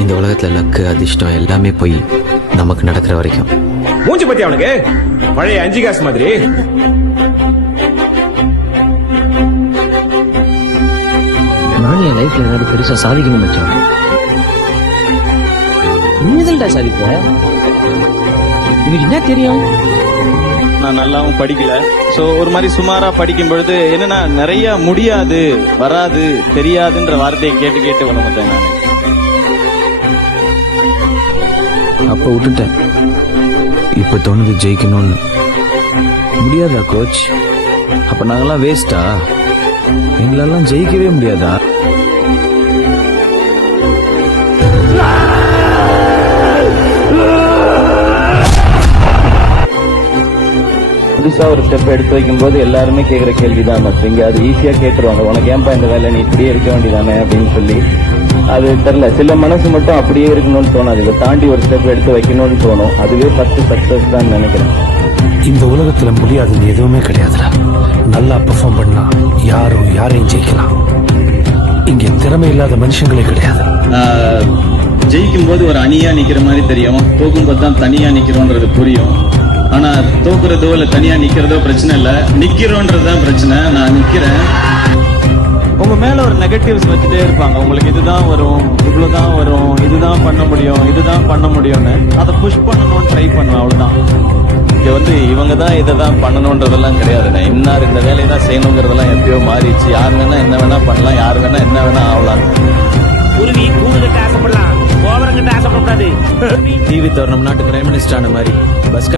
இந்த உலகத்துல லக்கு அதிர்ஷ்டம் எல்லாமே போய் நமக்கு நடக்கிற வரைக்கும். மூஞ்சி பத்தி அவனுக்கு பழைய 5 காசு மாதிரி. நான் என் லைஃப்ல ஏதாவது பெருசா சாதிக்கணும் மச்சான். நீதல்டா சாதிக்க எனக்கு என்ன தெரியும்? நான் நல்லாவும் படிக்கல. ஸோ ஒரு மாதிரி சுமாரா படிக்கும் பொழுது என்னன்னா நிறைய முடியாது, வராது, தெரியாதுன்ற வார்த்தையை கேட்டு கேட்டு வளர்ந்தேன் நான். அப்ப விட்டுட்டேன். இப்ப தோணுது ஜெயிக்கணும்னு. முடியாதா கோச்? அப்ப நாங்கெல்லாம் வேஸ்டா? எங்களெல்லாம் ஜெயிக்கவே முடியாதா? புதுசா ஒரு ஸ்டெப் எடுத்து வைக்கும் போது எல்லாருமே கேட்கிற கேள்விதான் இங்க அது ஈஸியா கேட்டுருவாங்க, உனக்கு ஏன்பா இந்த வேலை, நீ இப்படியே இருக்க வேண்டியதானே அப்படின்னு சொல்லி. அது தெரியல, சில மனசு மட்டும் அப்படியே இருக்கணும்னு தோணும், இதை தாண்டி ஒரு ஸ்டெப் எடுத்து வைக்கணும்னு தோணும். அதுவே ஃபர்ஸ்ட் சக்சஸ் தான் நினைக்கிறேன். இந்த உலகத்துல முடியாதது எதுவுமே கிடையாதுடா. நல்லா பெர்ஃபார்ம் பண்ணா யாரையும் ஜெயிக்கலாம். இங்க திறமை இல்லாத மனுஷங்களே கிடையாது. ஜெயிக்கும் போது ஒரு அணியா நிக்கிற மாதிரி தெரியும், தோக்கும்போது தான் தனியா நிக்கிறோன்றது புரியும். ஆனா தோக்குறதோ இல்ல தனியா நிக்கிறதோ பிரச்சனை இல்ல, நிக்கிறோன்றதுதான் பிரச்சனை. நான் நிக்கிறேன். உங்க மேல ஒரு நெகட்டிவ்ஸ் வச்சுட்டே இருப்பாங்க, உங்களுக்கு இதுதான் வரும், இவ்வளவுதான் வரும், இதுதான் பண்ண முடியும், இதுதான் பண்ண முடியும்னு. அதை புஷ் பண்ணணும்னு ட்ரை பண்ணுவேன், அவ்வளவுதான். இங்க இவங்க தான் இதை தான் பண்ணணும்ன்றதெல்லாம் கிடையாது. இன்னார் இந்த வேலையை தான் செய்யணுங்கிறதெல்லாம் எப்பயோ மாறிடுச்சு. யார் வேணா என்ன வேணா பண்ணலாம், யார் வேணா என்ன வேணா ஆகலாம். குருவி கூடு கட்ட ஆசைப்படலாம், கோபுரம் கட்ட ஆசைப்படக்கூடாது. டிவி தோற நம்ம நாட்டு பிரைம் மினிஸ்டர் ஆன மாதிரி பஸ்